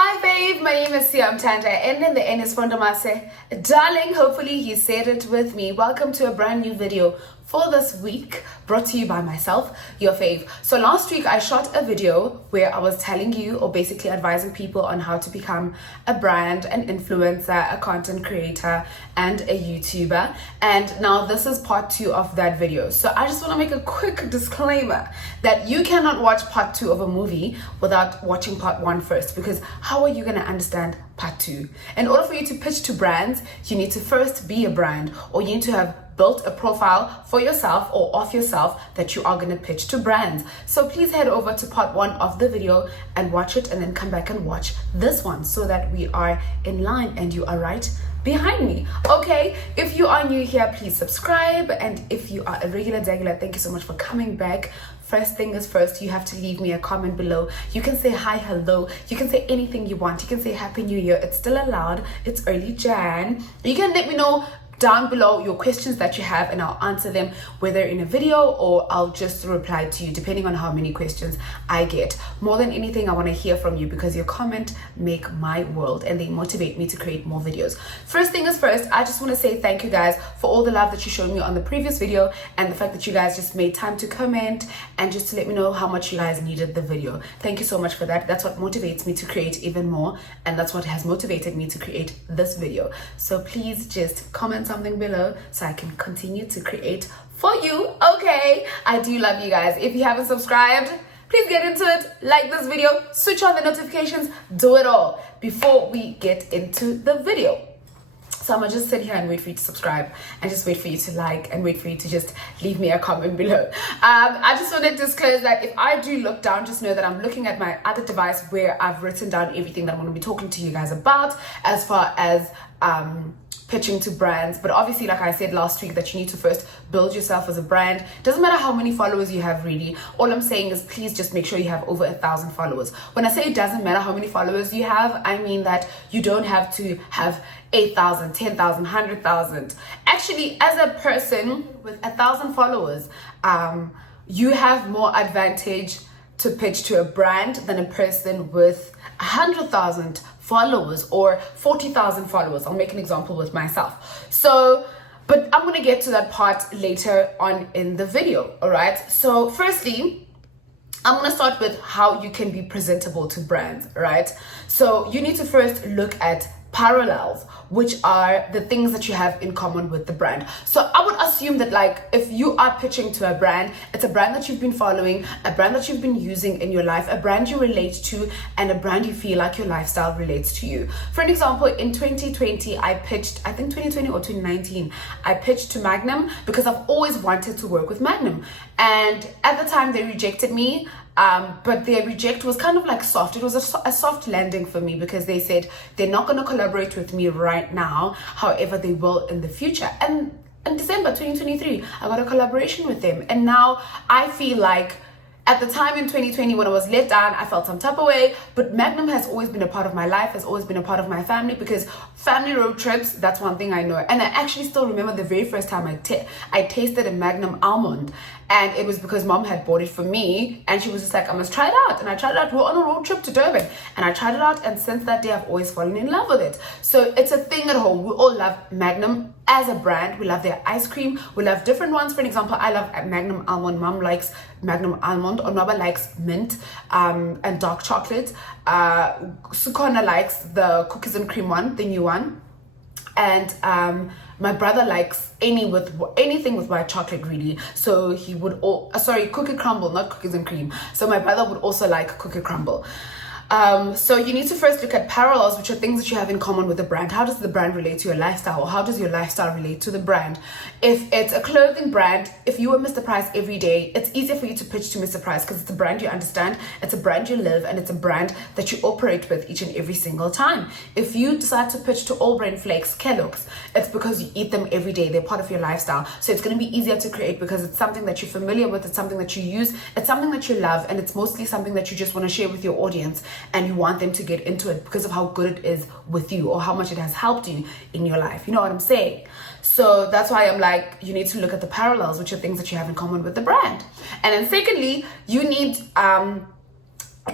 Hi babe, my name is siyamthandandamase and the N is Fondamase. Darling, hopefully you said it with me. Welcome to a brand new video for this week, brought to you by myself, your fave. So last week I shot a video where I was telling you, or basically advising people on how to become a brand, an influencer, a content creator, and a YouTuber. And now this is part 2 of that video. So I just want to make a quick disclaimer that you cannot watch part 2 of a movie without watching part 1 first, because how are you going to understand part 2? In order for you to pitch to brands, you need to first be a brand, or you need to have built a profile for yourself or of yourself that you are going to pitch to brands. So please head over to part 1 of the video and watch it, and then come back and watch this one so that we are in line and you are right behind me. Okay, if you are new here, please subscribe, and if you are a regular, thank you so much for coming back. First thing is first, you have to leave me a comment below. You can say hi, hello, you can say anything you want. You can say happy new year, it's still allowed, it's early Jan. You can let me know down below your questions that you have, and I'll answer them whether in a video or I'll just reply to you depending on how many questions I get. More than anything, I want to hear from you, because your comment make my world and they motivate me to create more videos. First thing is first, I just want to say thank you guys for all the love that you showed me on the previous video, and the fact that you guys just made time to comment and just to let me know how much you guys needed the video. Thank you so much for that. That's what motivates me to create even more, and that's what has motivated me to create this video. So please just comment something below so I can continue to create for you. Okay, I do love you guys. If you haven't subscribed, please get into it, like this video, switch on the notifications, do it all before we get into the video. So I'm gonna just sit here and wait for you to subscribe, and just wait for you to like, and wait for you to just leave me a comment below. I just want to disclose that if I do look down, just know that I'm looking at my other device where I've written down everything that I'm going to be talking to you guys about as far as pitching to brands. But obviously, like I said last week, that you need to first build yourself as a brand. Doesn't matter how many followers you have, really. All I'm saying is please just make sure you have over 1,000 followers. When I say it doesn't matter how many followers you have, I mean that you don't have to have 8,000, 10,000, 100,000. Actually, as a person with 1,000 followers, you have more advantage to pitch to a brand than a person with 100,000 followers or 40,000 followers. I'll make an example with myself. So, but I'm gonna get to that part later on in the video, all right? So firstly, I'm gonna start with how you can be presentable to brands, right? So you need to first look at parallels, which are the things that you have in common with the brand. So I would assume that, like, if you are pitching to a brand, it's a brand that you've been following, a brand that you've been using in your life, a brand you relate to, and a brand you feel like your lifestyle relates to you. For an example, in 2020, I pitched, I think 2020 or 2019, I pitched to Magnum because I've always wanted to work with Magnum. And at the time they rejected me. But their reject was kind of like soft. It was a soft landing for me, because they said they're not going to collaborate with me right now. However, they will in the future. And in December 2023, I got a collaboration with them. And now I feel like, at the time in 2020 when I was let down, I felt some type of way, but Magnum has always been a part of my life, has always been a part of my family, because family road trips, that's one thing I know. And I actually still remember the very first time I tasted a Magnum almond, and it was because mom had bought it for me, and she was just like, I must try it out. And I tried it out. We were on a road trip to Durban, and I tried it out, and since that day I've always fallen in love with it. So it's a thing at home. We all love Magnum as a brand. We love their ice cream. We love different ones. For an example, I love Magnum almond. Mom likes Magnum almond. Onwaba likes mint and dark chocolate. Sukona likes the cookies and cream one, the new one. And my brother likes anything with white chocolate, really. So he would cookie crumble, not cookies and cream. So my brother would also like cookie crumble. So you need to first look at parallels, which are things that you have in common with the brand. How does the brand relate to your lifestyle, or how does your lifestyle relate to the brand? If it's a clothing brand, if you were Mr. Price every day, it's easier for you to pitch to Mr. Price, because it's a brand you understand, it's a brand you live, and it's a brand that you operate with each and every single time. If you decide to pitch to All Brain Flakes, Kellogg's, it's because you eat them every day. They're part of your lifestyle. So it's going to be easier to create, because it's something that you're familiar with, it's something that you use, it's something that you love, and it's mostly something that you just want to share with your audience, and you want them to get into it because of how good it is with you, or how much it has helped you in your life. You know what I'm saying? So that's why I'm like, you need to look at the parallels, which are things that you have in common with the brand. And then secondly, you need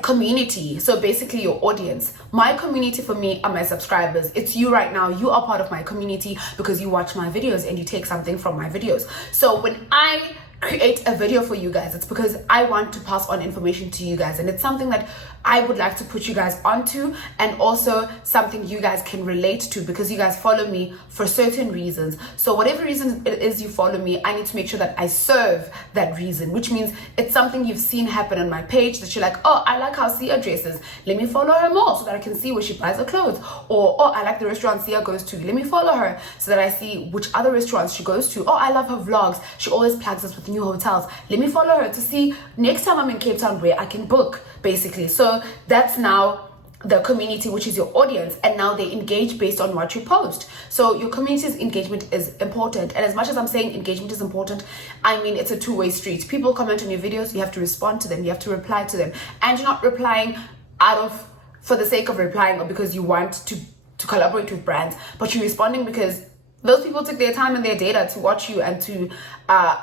community. So basically your audience. My community for me are my subscribers. It's you right now. You are part of my community because you watch my videos and you take something from my videos. So when I create a video for you guys, it's because I want to pass on information to you guys, and it's something that I would like to put you guys onto, and also something you guys can relate to because you guys follow me for certain reasons. So whatever reason it is you follow me, I need to make sure that I serve that reason, which means it's something you've seen happen on my page that you're like, oh, I like how Sia dresses, let me follow her more so that I can see where she buys her clothes. Or, oh, I like the restaurant Sia goes to, let me follow her so that I see which other restaurants she goes to. Oh, I love her vlogs, she always plugs us with new hotels, let me follow her to see next time I'm in Cape Town where I can book, basically. So that's now the community, which is your audience, and now they engage based on what you post. So your community's engagement is important, and as much as I'm saying engagement is important, I mean it's a two-way street. People comment on your videos, you have to respond to them, you have to reply to them, and you're not replying for the sake of replying or because you want to collaborate with brands, but you're responding because those people took their time and their data to watch you and to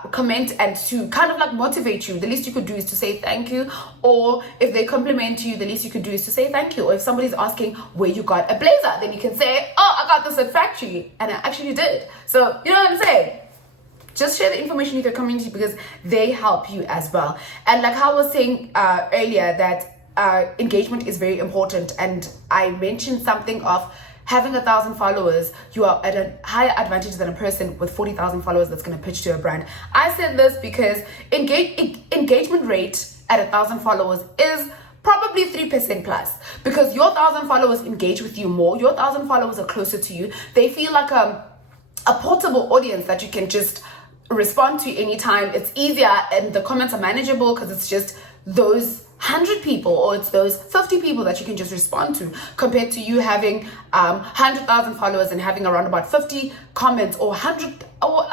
comment and to kind of like motivate you. The least you could do is to say thank you. Or if they compliment you, the least you could do is to say thank you. Or if somebody's asking where you got a blazer, then you can say, oh, I got this at factory. And I actually did. So, you know what I'm saying? Just share the information with your community because they help you as well. And like how I was saying earlier, that engagement is very important. And I mentioned something of having 1,000 followers, you are at a higher advantage than a person with 40,000 followers that's going to pitch to a brand. I said this because engagement rate at 1,000 followers is probably 3% plus, because your 1,000 followers engage with you more. Your 1,000 followers are closer to you. They feel like a portable audience that you can just respond to anytime. It's easier and the comments are manageable because it's just those 100 people or it's those 50 people that you can just respond to, compared to you having 100,000 followers and having around about 50 comments, or 100 or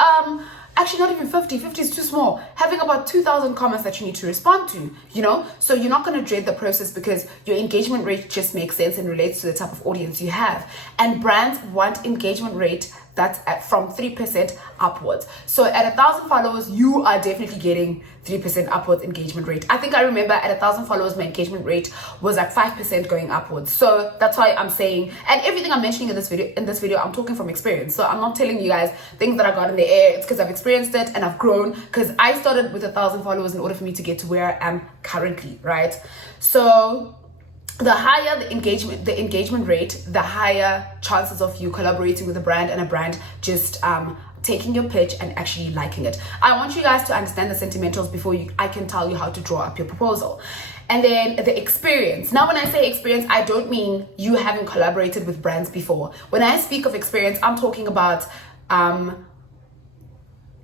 actually not even 50 is too small, having about 2,000 comments that you need to respond to, you know. So you're not going to dread the process because your engagement rate just makes sense and relates to the type of audience you have. And brands want engagement rate that's from 3% upwards. So at 1,000 followers, you are definitely getting 3% upwards engagement rate. I think I remember at 1,000 followers, my engagement rate was like 5% going upwards. So that's why I'm saying, and everything I'm mentioning in this video, I'm talking from experience. So I'm not telling you guys things that I got in the air. It's because I've experienced it and I've grown, because I started with 1,000 followers in order for me to get to where I am currently, right? So the higher the engagement rate, the higher chances of you collaborating with a brand and a brand just taking your pitch and actually liking it. I want you guys to understand the sentimentals before I can tell you how to draw up your proposal. And then the experience. Now, when I say experience, I don't mean you having collaborated with brands before. When I speak of experience, I'm talking about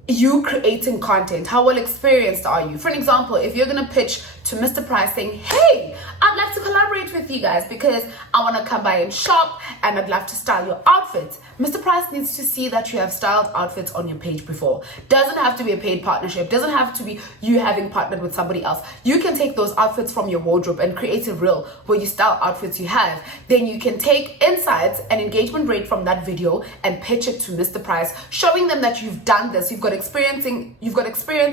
you creating content. How well experienced are you? For an example, if you're gonna pitch to Mr. Price saying, hey, I'd like to collaborate with you guys because I want to come by and shop and I'd love to style your outfits. Mr. Price needs to see that you have styled outfits on your page before. Doesn't have to be a paid partnership. Doesn't have to be you having partnered with somebody else. You can take those outfits from your wardrobe and create a reel where you style outfits you have. Then you can take insights and engagement rate from that video and pitch it to Mr. Price, showing them that you've done this. You've got experience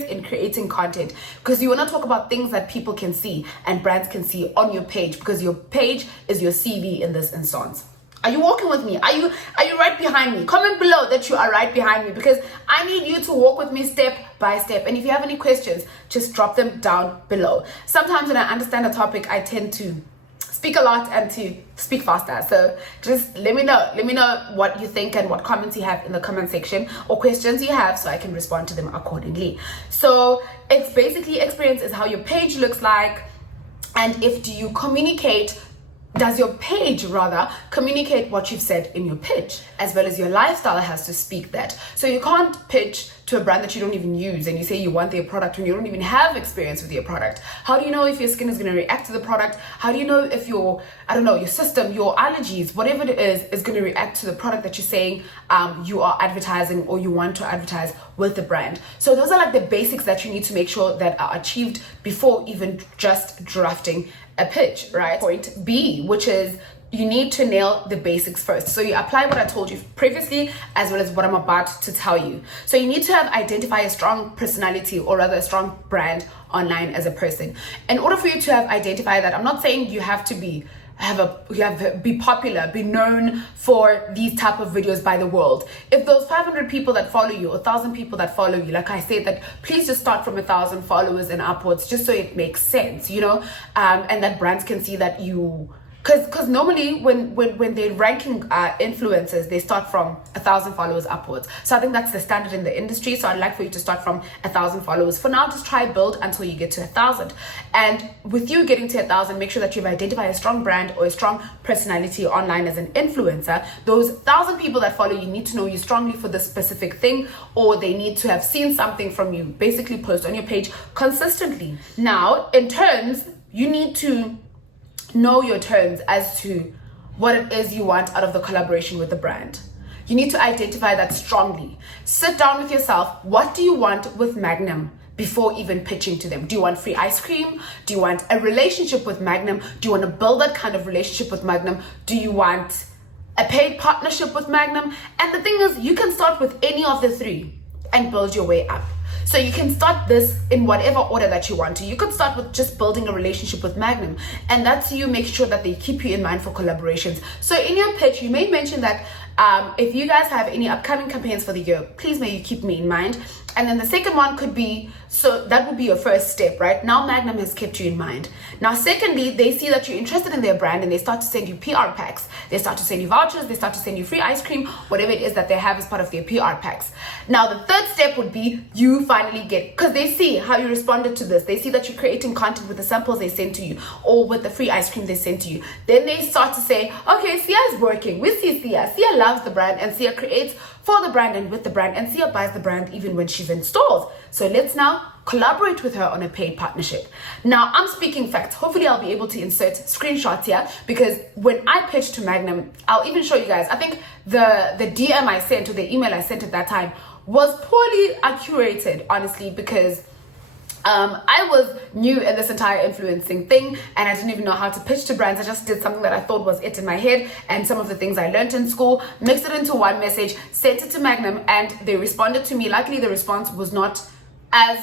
in creating content, because you want to talk about things that people can see and brands can see on your page, because your page is your CV in this instance. Are you walking with me? Are you right behind me? Comment below that you are right behind me, because I need you to walk with me step by step. And if you have any questions, just drop them down below. Sometimes when I understand a topic, I tend to speak a lot and to speak faster. So just let me know what you think and what comments you have in the comment section, or questions you have, so I can respond to them accordingly. So it's basically experience is how your page looks like, and does your page rather communicate what you've said in your pitch, as well as your lifestyle has to speak that. So you can't pitch to a brand that you don't even use and you say you want their product when you don't even have experience with your product. How do you know if your skin is going to react to the product? How do you know if your system, your allergies, whatever it is going to react to the product that you're saying you are advertising or you want to advertise with the brand? So those are like the basics that you need to make sure that are achieved before even just drafting a pitch, right? Point B, which is you need to nail the basics first. So you apply what I told you previously as well as what I'm about to tell you. So you need to identify a strong personality, or rather a strong brand online as a person. In order for you to identify that, I'm not saying you have to be popular, be known for these type of videos by the world. If those 500 people that follow you or 1,000 people that follow you, like I said, that please just start from 1,000 followers and upwards, just so it makes sense, you know, and that brands can see that you. Because normally when they're ranking influencers, they start from 1,000 followers upwards. So I think that's the standard in the industry. So I'd like for you to start from 1,000 followers. For now, just try build until you get to 1,000. And with you getting to 1,000, make sure that you've identified a strong brand or a strong personality online as an influencer. Those 1,000 people that follow you need to know you strongly for this specific thing, or they need to have seen something from you. Basically, post on your page consistently. Now, in terms, you need to know your terms as to what it is you want out of the collaboration with the brand. You need to identify that strongly. Sit down with yourself. What do you want with Magnum before even pitching to them? Do you want free ice cream? Do you want a relationship with Magnum? Do you want to build that kind of relationship with Magnum? Do you want a paid partnership with Magnum? And the thing is, you can start with any of the three and build your way up. So you can start this in whatever order that you want to. You could start with just building a relationship with Magnum, and that's you make sure that they keep you in mind for collaborations. So in your pitch, you may mention that if you guys have any upcoming campaigns for the year, please may you keep me in mind. And then the second one could be, so that would be your first step, right? Now Magnum has kept you in mind. Now, secondly, they see that you're interested in their brand and they start to send you PR packs. They start to send you vouchers. They start to send you free ice cream, whatever it is that they have as part of their PR packs. Now, the third step would be you finally get, because they see how you responded to this. They see that you're creating content with the samples they sent to you or with the free ice cream they sent to you. Then they start to say, okay, Sia is working. We see Sia. Sia loves the brand and Sia creates for the brand and with the brand, and Sia buys the brand even when she's in stores. So let's now collaborate with her on a paid partnership. Now I'm speaking facts. Hopefully I'll be able to insert screenshots here, because when I pitched to Magnum, I'll even show you guys. I think the DM I sent, or the email I sent at that time, was poorly curated, honestly, because I was new in this entire influencing thing and I didn't even know how to pitch to brands. I just did something that I thought was it in my head, and some of the things I learned in school, mixed it into one message, sent it to Magnum, and they responded to me. Luckily, the response was not as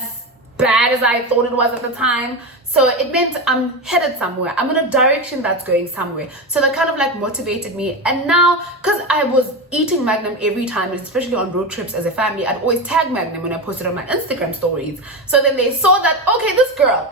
bad as I thought it was at the time. So it meant I'm headed somewhere. I'm in a direction that's going somewhere. So that kind of like motivated me. And now, because I was eating Magnum every time, especially on road trips as a family, I'd always tag Magnum when I posted on my Instagram stories. So then they saw that, okay, this girl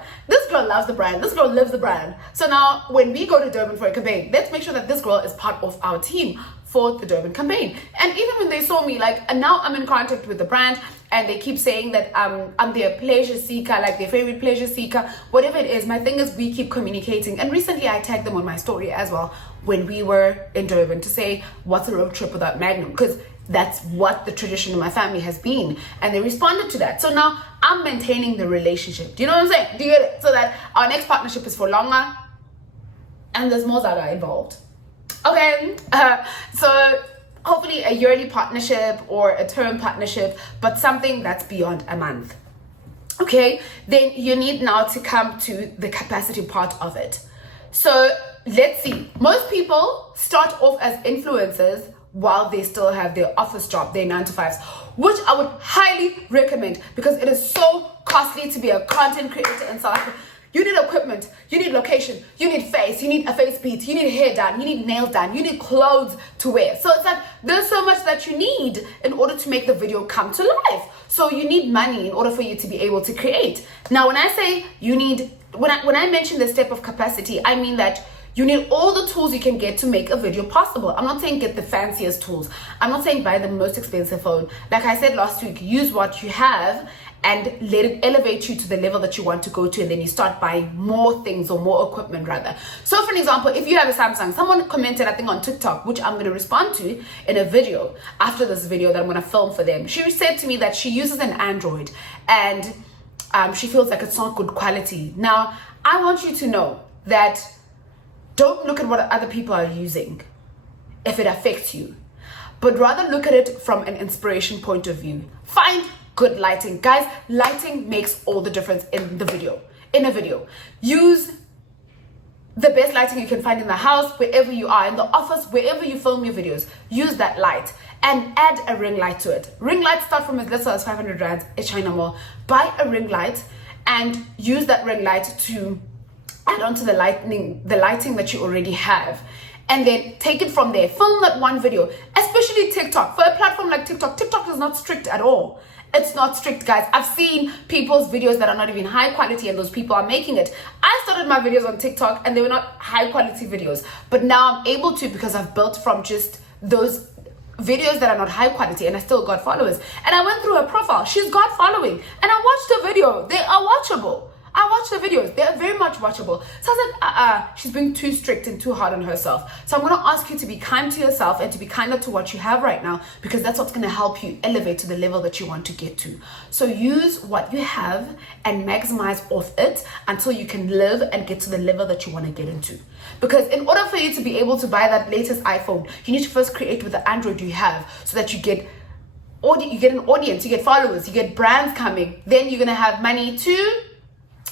loves the brand. This girl lives the brand. So now when we go to Durban for a campaign, let's make sure that this girl is part of our team for the Durban campaign. And even when they saw me, like, and now I'm in contact with the brand, and they keep saying that I'm their pleasure seeker, like their favorite pleasure seeker, whatever it is. My thing is, we keep communicating. And recently I tagged them on my story as well when we were in Durban to say, what's a road trip without Magnum? Because that's what the tradition in my family has been. And they responded to that. So now I'm maintaining the relationship. Do you know what I'm saying? Do you get it? So that our next partnership is for longer and there's more Zaga involved. Okay, so hopefully a yearly partnership or a term partnership, but something that's beyond a month. Okay, then you need now to come to the capacity part of it. So let's see. Most people start off as influencers while they still have their office job, their 9-to-5s, which I would highly recommend, because it is so costly to be a content creator in South Africa. You need equipment, you need location, you need face, you need a face beat, you need hair done, you need nails done, you need clothes to wear. So it's like, there's so much that you need in order to make the video come to life. So you need money in order for you to be able to create. Now, when I say you need, when I mention the step of capacity, I mean that you need all the tools you can get to make a video possible. I'm not saying get the fanciest tools. I'm not saying buy the most expensive phone. Like I said last week, use what you have and let it elevate you to the level that you want to go to, and then you start buying more things, or more equipment rather. So for an example, if you have a Samsung, someone commented, I think on TikTok, which I'm going to respond to in a video after this video that I'm going to film for them. She said to me that she uses an Android and she feels like it's not good quality. Now, I want you to know that don't look at what other people are using if it affects you, but rather look at it from an inspiration point of view. Find good lighting. Guys, lighting makes all the difference in the video. In a video, use the best lighting you can find in the house, wherever you are, in the office, wherever you film your videos. Use that light and add a ring light to it. Ring lights start from as little as 500 rands at China Mall. Buy a ring light and use that ring light to add on to the lighting that you already have. And then take it from there. Film that one video, especially TikTok. For a platform like TikTok, TikTok is not strict at all. It's not strict, guys. I've seen people's videos that are not even high quality and those people are making it. I started my videos on TikTok and they were not high quality videos. But now I'm able to, because I've built from just those videos that are not high quality, and I still got followers. And I went through her profile. She's got following. And I watched the video. They are watchable. I watched the videos. They are very much watchable. So I said, she's being too strict and too hard on herself. So I'm going to ask you to be kind to yourself and to be kinder to what you have right now, because that's what's going to help you elevate to the level that you want to get to. So use what you have and maximize off it until you can live and get to the level that you want to get into. Because in order for you to be able to buy that latest iPhone, you need to first create with the Android you have, so that you get an audience, you get followers, you get brands coming. Then you're going to have money to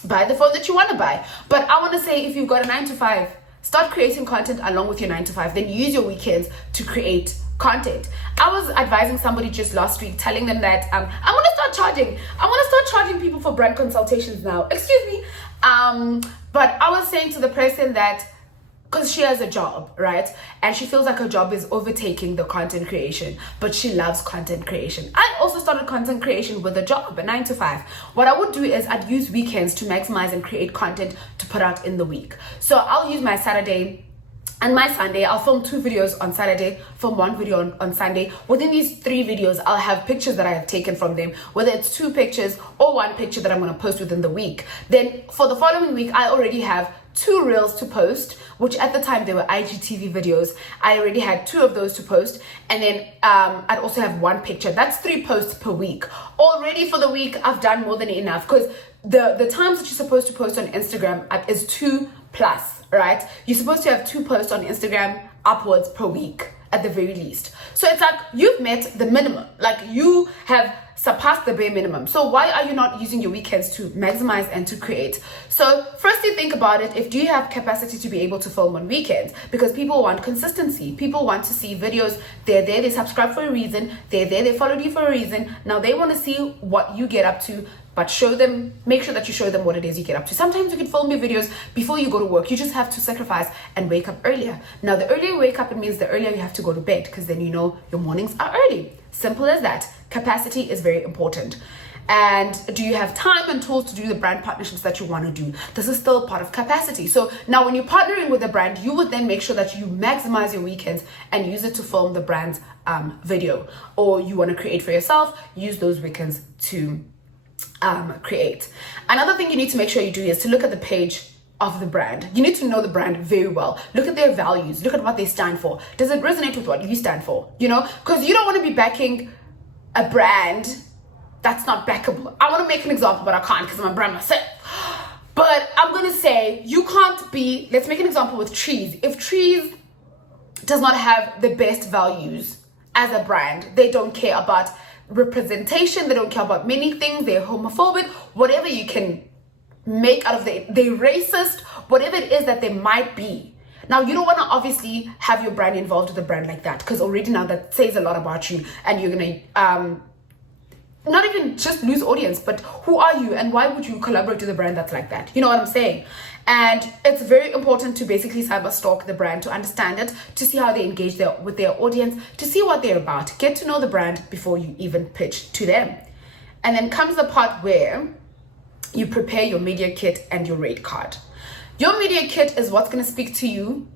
buy the phone that you want to buy. But I want to say, if you've got a 9 to 5, start creating content along with your 9 to 5. Then use your weekends to create content. I was advising somebody just last week, telling them that I want to start charging people for brand consultations now. Excuse me. But I was saying to the person that, because she has a job, right? And she feels like her job is overtaking the content creation, but she loves content creation. I also started content creation with a job, a 9 to 5. What I would do is I'd use weekends to maximize and create content to put out in the week. So I'll use my Saturday and my Sunday. I'll film 2 videos on Saturday, film 1 video on Sunday. Within these 3 videos, I'll have pictures that I have taken from them, whether it's 2 pictures or 1 picture that I'm going to post within the week. Then for the following week, I already have 2 reels to post, which at the time they were IGTV videos. I already had 2 of those to post, and then I'd also have 1 picture. That's 3 posts per week. Already for the week, I've done more than enough, because the times that you're supposed to post on Instagram is 2+, right? You're supposed to have 2 posts on Instagram upwards per week at the very least. So it's like you've met the minimum, like you have surpassed the bare minimum. So why are you not using your weekends to maximize and to create? So firstly, think about it. If do you have capacity to be able to film on weekends? Because people want consistency. People want to see videos. They're there, they subscribe for a reason. They're there, they followed you for a reason. Now they want to see what you get up to, but make sure that you show them what it is you get up to. Sometimes you can film your videos before you go to work. You just have to sacrifice and wake up earlier. Now, the earlier you wake up, it means the earlier you have to go to bed, because then you know your mornings are early. Simple as that. Capacity is very important. And do you have time and tools to do the brand partnerships that you want to do? This is still part of capacity. So now when you're partnering with a brand, you would then make sure that you maximize your weekends and use it to film the brand's video. Or you want to create for yourself, use those weekends to create. Another thing you need to make sure you do is to look at the page of the brand. You need to know the brand very well. Look at their values. Look at what they stand for. Does it resonate with what you stand for? You know, because you don't want to be backing a brand that's not backable. I want to make an example, but I can't because I'm a brand myself. But I'm going to say you can't be, let's make an example with Trees. If Trees does not have the best values as a brand, they don't care about representation, they don't care about many things, they're homophobic, whatever you can make out of they're racist, whatever it is that they might be. Now, you don't want to obviously have your brand involved with a brand like that, because already now that says a lot about you, and you're going to not even just lose audience, but who are you and why would you collaborate with a brand that's like that? You know what I'm saying? And it's very important to basically cyber stalk the brand, to understand it, to see how they engage with their audience, to see what they're about. Get to know the brand before you even pitch to them. And then comes the part where you prepare your media kit and your rate card. Your media kit is what's going to speak to you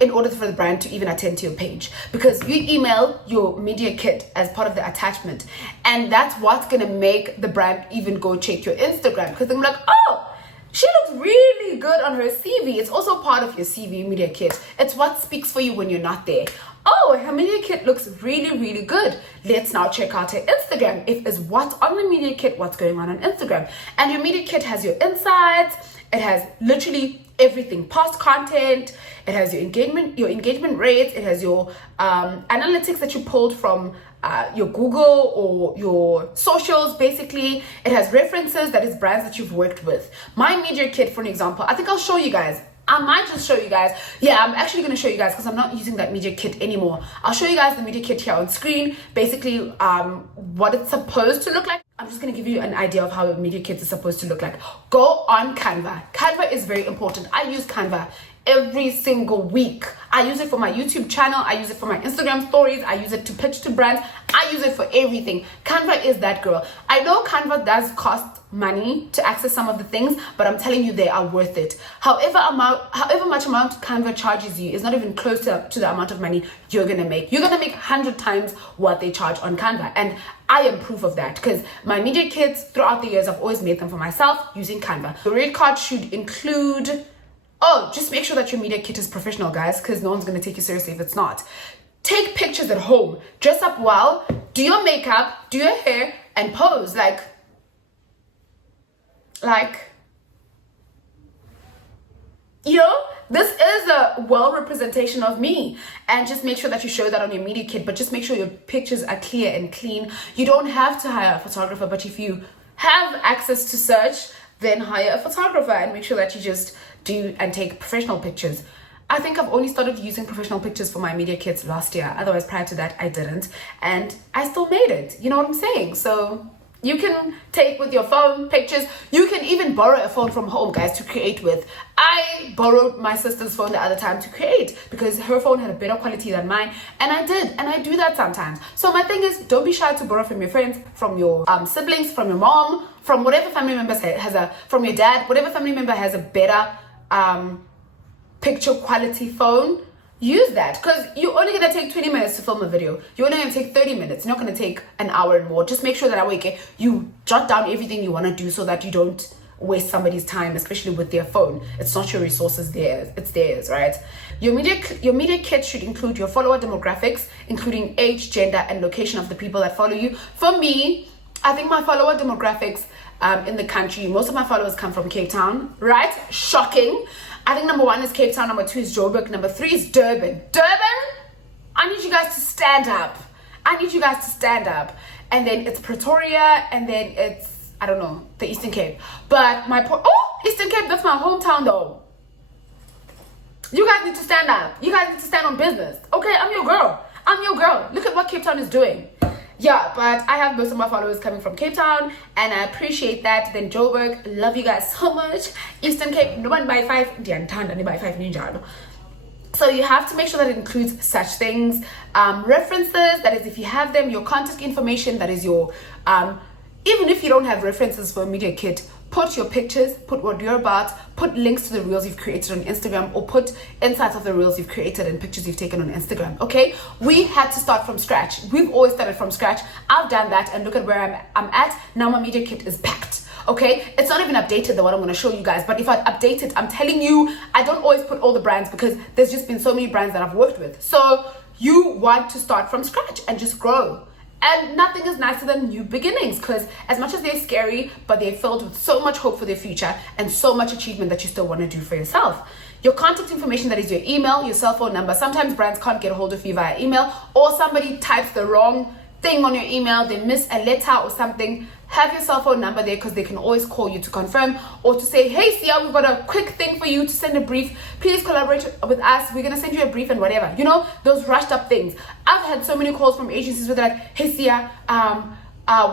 in order for the brand to even attend to your page, because you email your media kit as part of the attachment, and that's what's going to make the brand even go check your Instagram, because they're like, oh, she looks really good on her CV. It's also part of your CV media kit. It's what speaks for you when you're not there. Oh, her media kit looks really, really good. Let's now check out her Instagram. If it's what's on the media kit, what's going on Instagram. And your media kit has your insights. It has literally everything, past content. It has your engagement rates. It has your analytics that you pulled from your Google or your socials, basically. It has references, that is brands that you've worked with. My media kit, for an example, I think I'll show you guys. I might just show you guys. Yeah, I'm actually going to show you guys because I'm not using that media kit anymore. I'll show you guys the media kit here on screen. Basically, what it's supposed to look like. I'm just going to give you an idea of how a media kit is supposed to look like. Go on Canva. Canva is very important. I use Canva every single week. I use it for my YouTube channel. I use it for my Instagram stories. I use it to pitch to brands. I use it for everything. Canva is that girl. I know Canva does cost money to access some of the things, but I'm telling you, they are worth it. However much amount Canva charges you is not even close to the amount of money you're gonna make. You're gonna make 100 times what they charge on Canva, and I am proof of that because my media kits throughout the years, I've always made them for myself using Canva. The rate card should include, just make sure that your media kit is professional, guys, because no one's gonna take you seriously if it's not. Take pictures at home, dress up well, do your makeup, do your hair, and pose like this is a well representation of me, and just make sure that you show that on your media kit, but just make sure your pictures are clear and clean. You don't have to hire a photographer, but if you have access to search, then hire a photographer and make sure that you just do and take professional pictures. I think I've only started using professional pictures for my media kits last year. Otherwise, prior to that, I didn't, and I still made it. You know what I'm saying? So you can take with your phone pictures. You can even borrow a phone from home, guys, to create with. I borrowed my sister's phone the other time to create because her phone had a better quality than mine, and I did, and I do that sometimes. So my thing is, don't be shy to borrow from your friends, from your siblings, from your mom, from whatever family members from your dad, whatever family member has a better picture quality phone. Use that, because you're only gonna take 20 minutes to film a video. You're only gonna take 30 minutes. You're not gonna take an hour and more. Just make sure that you jot down everything you want to do so that you don't waste somebody's time, especially with their phone. It's not your resources, it's theirs, right? Your media kit should include your follower demographics, including age, gender, and location of the people that follow you. For me, I think my follower demographics in the country, most of my followers come from Cape Town, right? Shocking. I think number 1 is Cape Town, number 2 is Joburg, number 3 is Durban. Durban? I need you guys to stand up. And then it's Pretoria, and then it's, I don't know, the Eastern Cape. But Eastern Cape, that's my hometown though. You guys need to stand up. You guys need to stand on business. Okay, I'm your girl. Look at what Cape Town is doing. Yeah, but I have most of my followers coming from Cape Town, and I appreciate that. Then Joburg, love you guys so much. Eastern Cape, no 1x5, no by 5 ninja. So you have to make sure that it includes such things. References, that is if you have them, your contact information, that is your, even if you don't have references for a media kit, put your pictures, put what you're about, put links to the reels you've created on Instagram, or put insights of the reels you've created and pictures you've taken on Instagram, okay? We had to start from scratch. We've always started from scratch. I've done that, and look at where I'm at. Now my media kit is packed, okay? It's not even updated, the one I'm gonna show you guys, but if I update it, I'm telling you, I don't always put all the brands because there's just been so many brands that I've worked with. So you want to start from scratch and just grow. And nothing is nicer than new beginnings, because as much as they're scary, but they're filled with so much hope for their future and so much achievement that you still want to do for yourself. Your contact information, that is your email, your cell phone number. Sometimes brands can't get a hold of you via email, or somebody types the wrong thing on your email, they miss a letter or something. Have your cell phone number there, because they can always call you to confirm or to say, hey Sia, we've got a quick thing for you to send a brief, please collaborate with us, we're gonna send you a brief and whatever, you know, those rushed up things. I've had so many calls from agencies where they're like, hey Sia,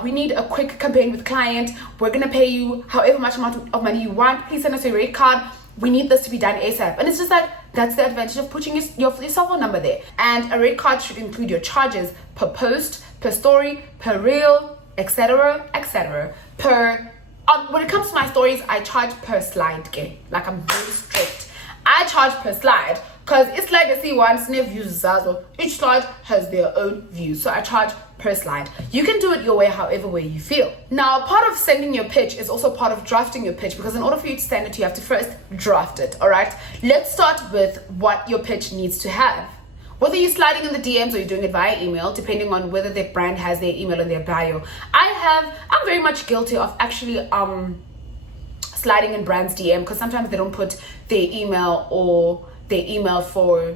we need a quick campaign with client, we're gonna pay you however much amount of money you want, please send us a rate card, we need this to be done ASAP. And it's just like, that's the advantage of putting your cell phone number there. And a rate card should include your charges per post, per story, per reel, etc., etc. When it comes to my stories, I charge per slide, okay? Like, I'm very strict. I charge per slide because it's like I see one snip views as well. Each slide has their own views, so I charge per slide. You can do it your way, however way you feel. Now, part of sending your pitch is also part of drafting your pitch, because in order for you to send it, you have to first draft it. All right, let's start with what your pitch needs to have. Whether you're sliding in the DMs or you're doing it via email, depending on whether the brand has their email in their bio. I'm very much guilty of actually sliding in brands' DM, because sometimes they don't put their email or their email for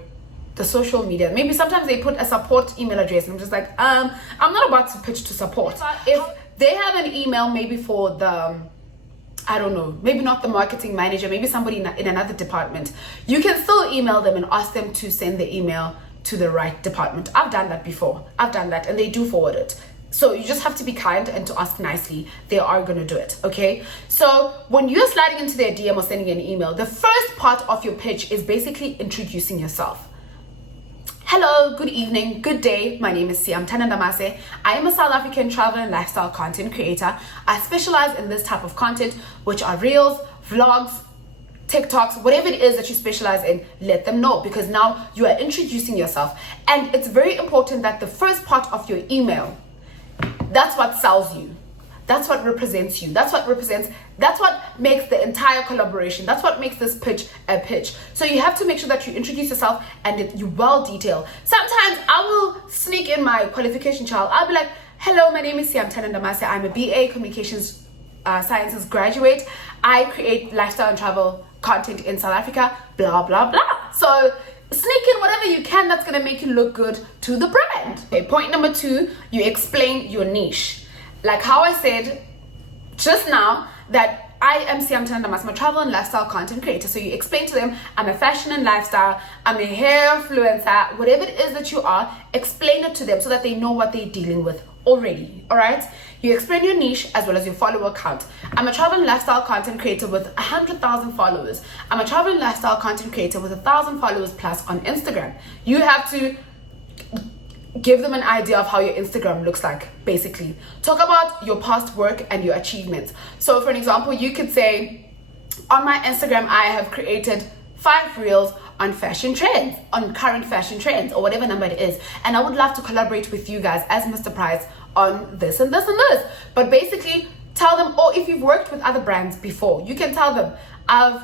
the social media. Maybe sometimes they put a support email address, and I'm just like, I'm not about to pitch to support. If they have an email maybe for the I don't know, maybe not the marketing manager, maybe somebody in another department, you can still email them and ask them to send the email to the right department. I've done that before. I've done that, and they do forward it. So you just have to be kind and to ask nicely. They are going to do it, okay? So when you're sliding into their DM or sending an email, the first part of your pitch is basically introducing yourself. Hello, good evening, good day. My name is siyamthandandamase. I am a South African travel and lifestyle content creator. I specialize in this type of content, which are reels, vlogs, TikToks, whatever it is that you specialize in, let them know, because now you are introducing yourself. And it's very important that the first part of your email, that's what sells you. That's what represents you. That's what makes the entire collaboration. That's what makes this pitch a pitch. So you have to make sure that you introduce yourself and you well detail. Sometimes I will sneak in my qualification child. I'll be like, hello, my name is siyamthandandamase. I'm a BA Communications Sciences graduate. I create lifestyle and travel content in South Africa, blah, blah, blah. So sneak in whatever you can that's going to make you look good to the brand. Okay, point number 2, you explain your niche. Like how I said just now that I am siyamthandandamase, I'm a travel and lifestyle content creator. So you explain to them, I'm a fashion and lifestyle, I'm a hair influencer, whatever it is that you are, explain it to them so that they know what they're dealing with already, all right? You explain your niche as well as your follower count. I'm a travel and lifestyle content creator with 100,000 followers. I'm a travel and lifestyle content creator with 1,000 followers plus on Instagram. You have to give them an idea of how your Instagram looks like, basically. Talk about your past work and your achievements. So for an example, you could say, on my Instagram, I have created 5 reels on fashion trends, on current fashion trends, or whatever number it is. And I would love to collaborate with you guys as Mr. Price on this and this and this. But basically, tell them, or if you've worked with other brands before, you can tell them, I've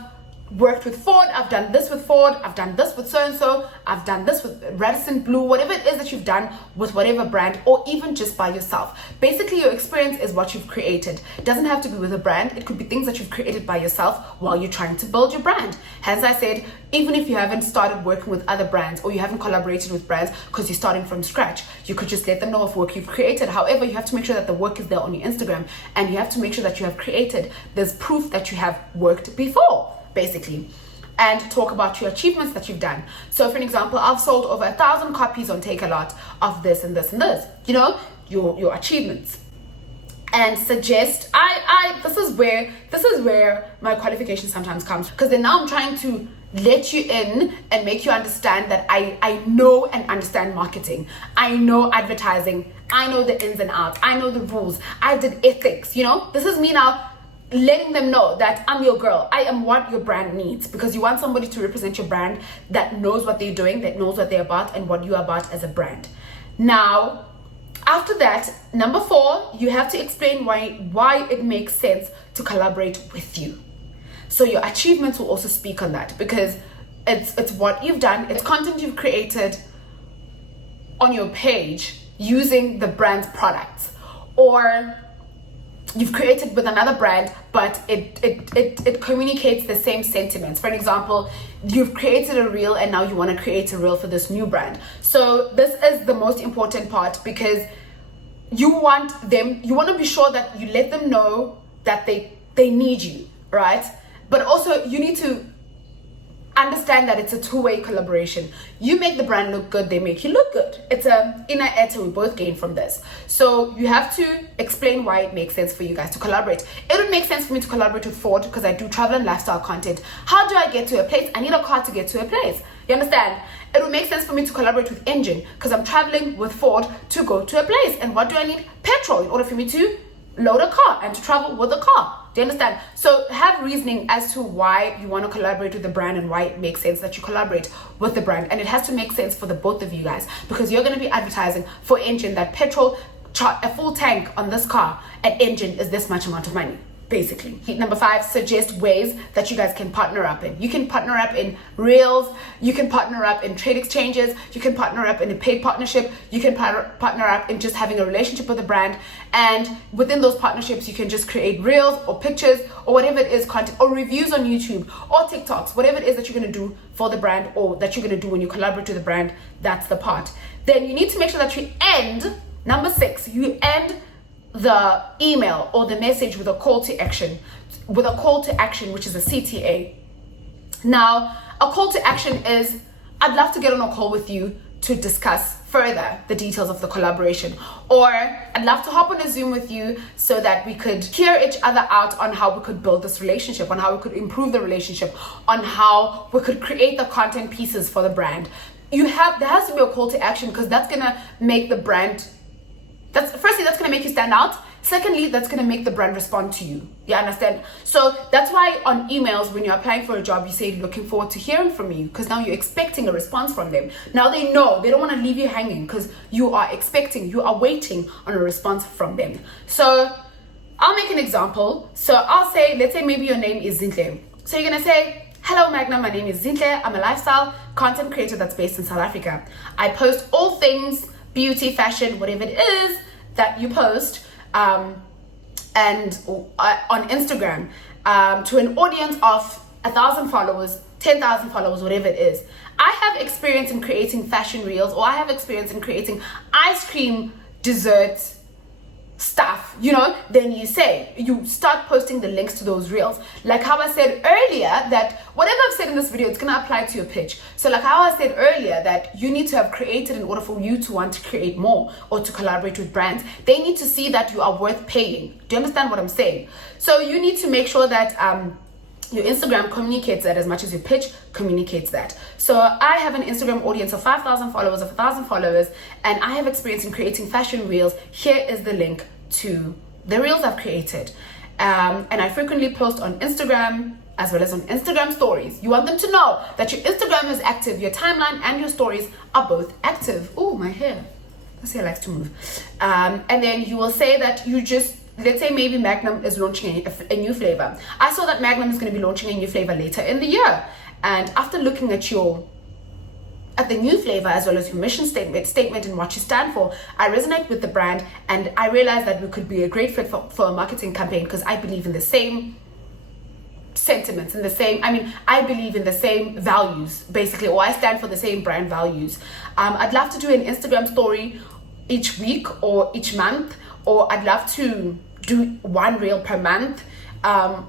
worked with Ford, I've done this with Ford, I've done this with so-and-so, I've done this with Radisson Blue, whatever it is that you've done with whatever brand, or even just by yourself. Basically, your experience is what you've created. It doesn't have to be with a brand. It could be things that you've created by yourself while you're trying to build your brand. Hence, I said, even if you haven't started working with other brands or you haven't collaborated with brands because you're starting from scratch, you could just let them know of work you've created. However, you have to make sure that the work is there on your Instagram, and you have to make sure that you have created. There's proof that you have worked before, basically, and talk about your achievements that you've done. So for an example, I've sold over 1,000 copies on Take a Lot of this and this and this, you know, your achievements. And suggest, this is where my qualification sometimes comes, because then now I'm trying to let you in and make you understand that I know and understand marketing. I know advertising. I know the ins and outs. I know the rules. I did ethics, you know. This is me now letting them know that I'm your girl. I am what your brand needs, because you want somebody to represent your brand that knows what they're doing, that knows what they're about and what you're about as a brand. Now, after that, number 4, you have to explain why it makes sense to collaborate with you. So your achievements will also speak on that, because it's what you've done, it's content you've created on your page using the brand's products, or you've created with another brand, but it communicates the same sentiments. For an example, you've created a reel and now you want to create a reel for this new brand. So this is the most important part, because you want to be sure that you let them know that they need you, right? But also you need to understand that it's a two-way collaboration. You make the brand look good, they make you look good. It's a inner eta, we both gain from this. So you have to explain why it makes sense for you guys to collaborate. It would make sense for me to collaborate with Ford because I do travel and lifestyle content. How do I get to a place? I need a car to get to a place. You understand? It would make sense for me to collaborate with Engine because I'm traveling with Ford to go to a place. And what do I need? Petrol in order for me to load a car and to travel with a car. Do you understand? So have reasoning as to why you want to collaborate with the brand and why it makes sense that you collaborate with the brand. And it has to make sense for the both of you guys, because you're going to be advertising for Engine that petrol, a full tank on this car at Engine is this much amount of money. Basically. Number 5, suggest ways that you guys can partner up in. You can partner up in reels, you can partner up in trade exchanges, you can partner up in a paid partnership, you can partner up in just having a relationship with the brand, and within those partnerships you can just create reels or pictures or whatever it is, content or reviews on YouTube or TikToks, whatever it is that you're going to do for the brand or that you're going to do when you collaborate with the brand. That's the part. Then you need to make sure that you end, number 6, you end the email or the message with a call to action, which is a CTA. Now, a call to action is, I'd love to get on a call with you to discuss further the details of the collaboration, or I'd love to hop on a Zoom with you so that we could hear each other out on how we could build this relationship, on how we could improve the relationship, on how we could create the content pieces for the brand. There has to be a call to action, because that's gonna make the brand, that's gonna make you stand out. Secondly, that's going to make the brand respond to you. You understand? So that's why on emails, when you're applying for a job, you say you're looking forward to hearing from you, because now you're expecting a response from them. Now they know, they don't want to leave you hanging, because you are waiting on a response from them. So I'll make an example. So I'll say, let's say maybe your name is Zintle. So you're going to say, hello Magna, my name is Zintle. I'm a lifestyle content creator that's based in South Africa. I post all things beauty, fashion, whatever it is that you post, and on Instagram, to an audience of 1,000 followers, 10,000 followers, whatever it is. I have experience in creating fashion reels, or I have experience in creating ice cream dessert stuff, then you start posting the links to those reels. Like how I said earlier, that whatever I've said in this video, it's going to apply to your pitch. So like how I said earlier, that you need to have created in order for you to want to create more or to collaborate with brands. They need to see that you are worth paying. Do you understand what I'm saying? So you need to make sure that your Instagram communicates that as much as your pitch communicates that. So I have an Instagram audience of 5,000 followers, of 1,000 followers, and I have experience in creating fashion reels. Here is the link to the reels I've created. And I frequently post on Instagram as well as on Instagram stories. You want them to know that your Instagram is active, your timeline and your stories are both active. Oh, my hair. This hair likes to move. And then you will say that let's say maybe Magnum is launching a new flavor. I saw that Magnum is going to be launching a new flavor later in the year. And after looking at the new flavor as well as your mission statement and what you stand for, I resonate with the brand, and I realized that we could be a great fit for a marketing campaign, because I believe in the same sentiments, I believe in the same values, basically, or I stand for the same brand values. I'd love to do an Instagram story each week or each month, or I'd love to do one reel per month,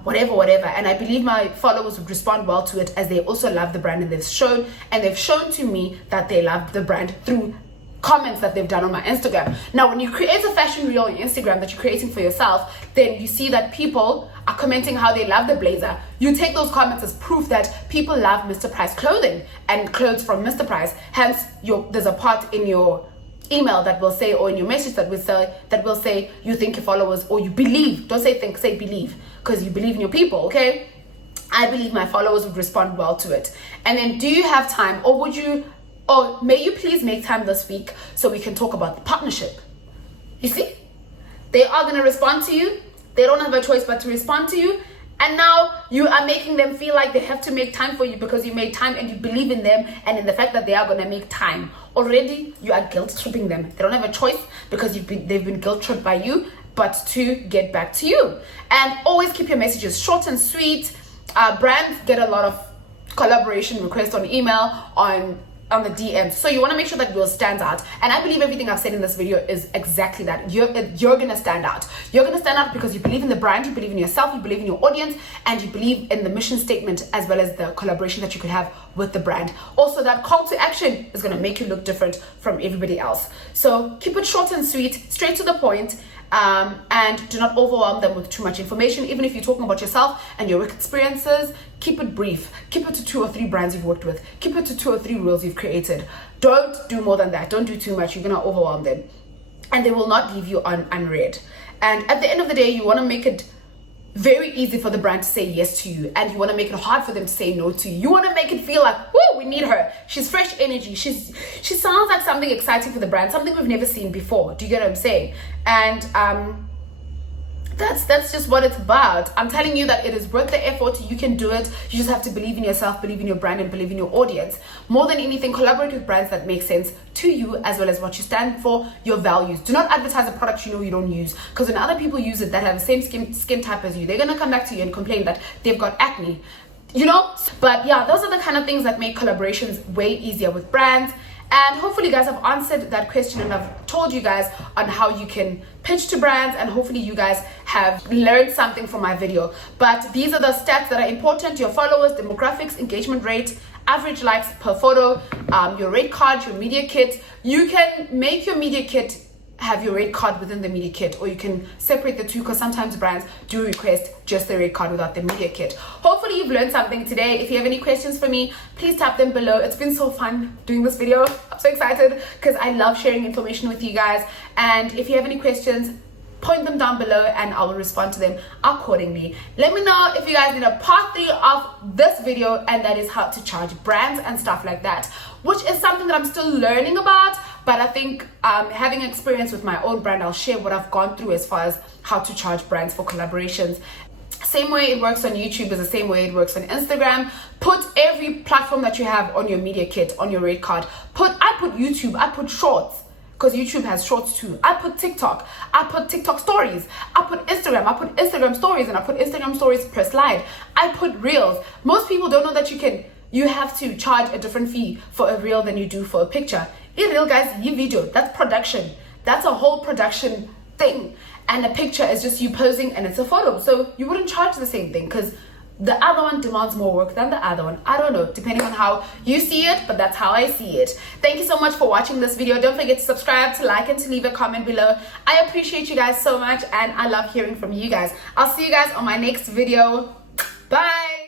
whatever. And I believe my followers would respond well to it, as they also love the brand, and they've shown to me that they love the brand through comments that they've done on my Instagram. Now, when you create a fashion reel on Instagram that you're creating for yourself, then you see that people are commenting how they love the blazer. You take those comments as proof that people love Mr. Price clothing and clothes from Mr. Price. Hence, there's a part in your email that will say, or in your message that will say you think your followers, or you believe, don't say think, say believe, because you believe in your people. Okay, I believe my followers would respond well to it. And then, do you have time, or may you please make time this week so we can talk about the partnership? You see, they are going to respond to you. They don't have a choice but to respond to you. And now you are making them feel like they have to make time for you, because you made time and you believe in them and in the fact that they are going to make time. Already, you are guilt tripping them. They don't have a choice, because they've been guilt tripped by you, but to get back to you. And always keep your messages short and sweet. Brands get a lot of collaboration requests on email, on the DMs. So you want to make sure that yours stands out. And I believe everything I've said in this video is exactly that. You're going to stand out. You're going to stand out because you believe in the brand, you believe in yourself, you believe in your audience, and you believe in the mission statement as well as the collaboration that you could have with the brand. Also, that call to action is going to make you look different from everybody else. So keep it short and sweet, straight to the point. And do not overwhelm them with too much information. Even if you're talking about yourself and your work experiences, keep it brief. Keep it to 2 or 3 brands you've worked with. Keep it to 2 or 3 reels you've created. Don't do more than that. Don't do too much. You're going to overwhelm them, and they will not leave you unread. And at the end of the day, you want to make it very easy for the brand to say yes to you, and you want to make it hard for them to say no to you. You want to make it feel like, whoa, we need her. She's fresh energy. She sounds like something exciting for the brand, something we've never seen before. Do you get what I'm saying? And that's just what it's about. I'm telling you that it is worth the effort. You can do it. You just have to believe in yourself, believe in your brand, and believe in your audience. More than anything, collaborate with brands that make sense to you, as well as what you stand for, your values. Do not advertise a product you don't use, because when other people use it that have the same skin type as you, they're going to come back to you and complain that they've got acne. But yeah, those are the kind of things that make collaborations way easier with brands. And hopefully you guys have answered that question, and I've told you guys on how you can pitch to brands, and hopefully you guys have learned something from my video. But these are the stats that are important: your followers, demographics, engagement rate, average likes per photo, your rate card, your media kit. You can make your media kit have your rate card within the media kit, or you can separate the two, because sometimes brands do request just the rate card without the media kit. Hopefully you've learned something today. If you have any questions for me, please tap them below. It's been so fun doing this video. I'm so excited because I love sharing information with you guys. And if you have any questions, point them down below and I will respond to them accordingly. Let me know if you guys need a part 3 of this video, and that is how to charge brands and stuff like that, which is something that I'm still learning about. But I think having experience with my own brand, I'll share what I've gone through as far as how to charge brands for collaborations. Same way it works on YouTube is the same way it works on Instagram. Put every platform that you have on your media kit, on your rate card. I put YouTube, I put Shorts, because YouTube has Shorts too. I put TikTok, I put TikTok stories. I put Instagram, I put Instagram stories, and I put Instagram stories per slide. I put Reels. Most people don't know that you have to charge a different fee for a reel than you do for a picture. A reel, guys, video, that's production. That's a whole production thing. And a picture is just you posing and it's a photo. So you wouldn't charge the same thing, because the other one demands more work than the other one. I don't know, depending on how you see it, but that's how I see it. Thank you so much for watching this video. Don't forget to subscribe, to like, and to leave a comment below. I appreciate you guys so much, and I love hearing from you guys. I'll see you guys on my next video. Bye.